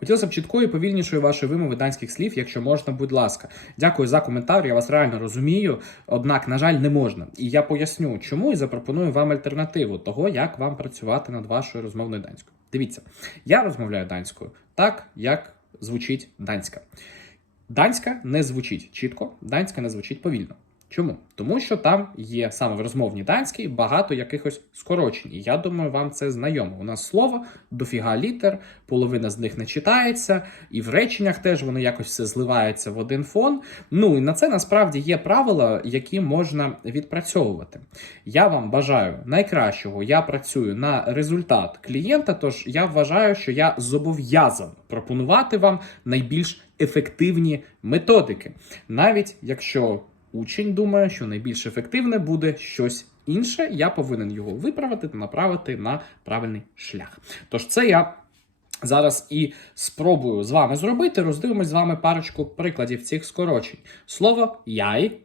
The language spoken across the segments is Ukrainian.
Хотілося б чіткої, повільнішої вашої вимови данських слів, якщо можна, будь ласка. Дякую за коментар. Я вас реально розумію. Однак, на жаль, не можна. І я поясню, чому і запропоную вам альтернативу того, як вам працювати над вашою розмовною данською. Дивіться, я розмовляю данською так, як звучить данська. Данська не звучить чітко, данська не звучить повільно. Чому? Тому що там є саме в розмовній данській багато якихось скорочень. І я думаю, вам це знайомо. У нас слово дофіга літер, половина з них не читається, і в реченнях теж вони якось все зливаються в один фон. Ну і на це насправді є правила, які можна відпрацьовувати. Я вам бажаю найкращого. Я працюю на результат клієнта. Тож я вважаю, що я зобов'язаний пропонувати вам найбільш ефективні методики, навіть якщо учень думає, що найбільш ефективне буде щось інше, я повинен його виправити та направити на правильний шлях. Тож це я. Зараз і спробую з вами зробити. Роздивимось з вами парочку прикладів цих скорочень. Слово яй,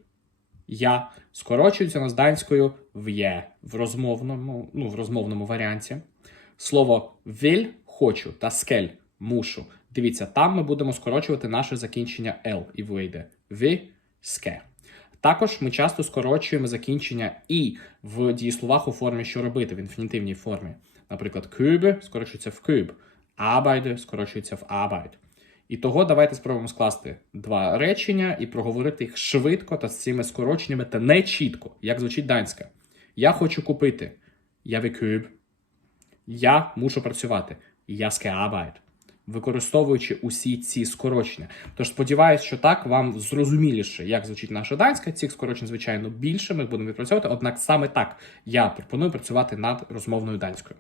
я скорочується на з данською в є в розмовному, ну, в розмовному варіанті. Слово віль хочу та скель мушу. Дивіться, там ми будемо скорочувати наше закінчення L і вийде ви ске. Також ми часто скорочуємо закінчення і в дієсловах у формі що робити в інфінітивній формі. Наприклад, kübe скорочується в küb, arbeite скорочується в arbeit. І того давайте спробуємо скласти два речення і проговорити їх швидко та з цими скороченнями та не чітко, як звучить данська. Я хочу купити. Я købe. Я мушу працювати. Я arbejde. Використовуючи усі ці скорочення. Тож сподіваюся, що так вам зрозуміліше, як звучить наша данська. Цих скорочень, звичайно, більше. Ми будемо відпрацьовувати. Однак саме так я пропоную працювати над розмовною данською.